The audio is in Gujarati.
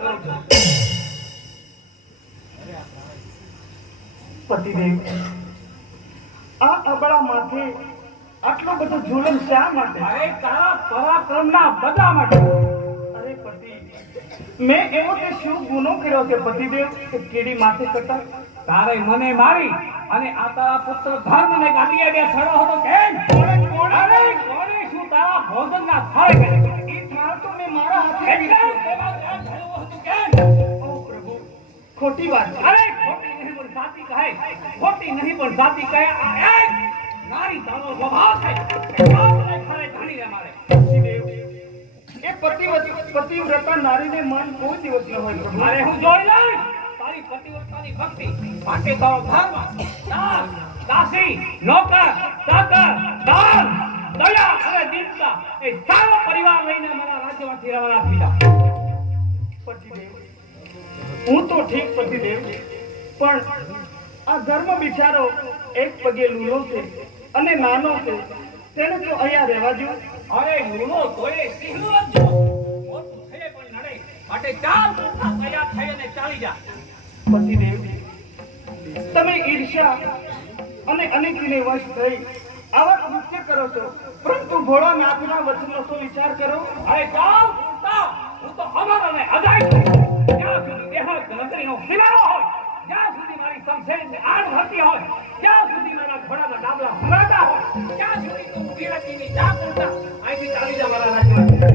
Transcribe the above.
સવાલ કરું છું. પતિદેવ, આ અબળા માથે આટલો બધો ઝૂલમ શા માટે? અરે તારા પરાક્રમના બદલા માટે. અરે પતિ, મેં એવો તે શું ગુનો કર્યો છે પતિદેવ કે કેડી માથે કટા? તારે મને મારી અને આ તારા પુત્ર ધર્મને ગાંડીએ બે સડો હતો કેમ? અરે કોણે શું તારા ભોજનના થાળે કર્યો? એ થાળ તો મેં મારા હાથે એટલે પીધો. એમાં ત્યાં થયું હતું કેમ? ઓ પ્રભુ, ખોટી વાત છે. અરે ખોટી નહીં પણ સાચી કહે. ખોટી નહીં પણ સાચી કહે. આ એક નારી તારો સ્વભાવ છે. બાપને ખરે જાણીને મારે. પતિદેવ, એ પતિવ્રતા નારીને મન કોઈ દિવસ ન હોય પ્રભુ. મારે હું જોઈ લઈશ તારી પતિવ્રતાની ભક્તિ માટે તારો ધર્મ દાન દાસી નોકર ચાકર દાન દયા અને દીનતા એ સારો પરિવાર લઈને મારા રાજ્યમાંથી રવાના થઈ જા. પતિદેવ, હું તો ઠીક પતિદેવ, પણ આ ધર્મ બિચારો એક પગે લૂલો છે અને નાનો છે, તેને તો અહીંયા રહેવા દો. અરે લૂલો તોય સિંહનો જ જો મોટું થયે પણ નડે માટે ચાલ પૂરતા તૈયાર થઈ અને ચાલી જા. પતિદેવ, તમે ઈર્ષ્યા અને અનિતિને વશ થઈ આવા કૃત્ય કરો છો, પરંતુ ભોળાનાથના વચનનો તો વિચાર કરો. અરે ચાલ પૂરતા હું તો અમર અને અજાય છું. જ્યાં સુધી દેહ ગણતરીનો સીમાડો હોય, જ્યાં સુધી મારી સમસેની આડ ભરતી હોય, જ્યાં સુધી મારા ઘોડાના ડાબલા ભરાતા હોય, ત્યાં સુધી તું વીરતીની જા પૂરતા અહીંથી ચાલી જા મારા રાજ્યમાંથી.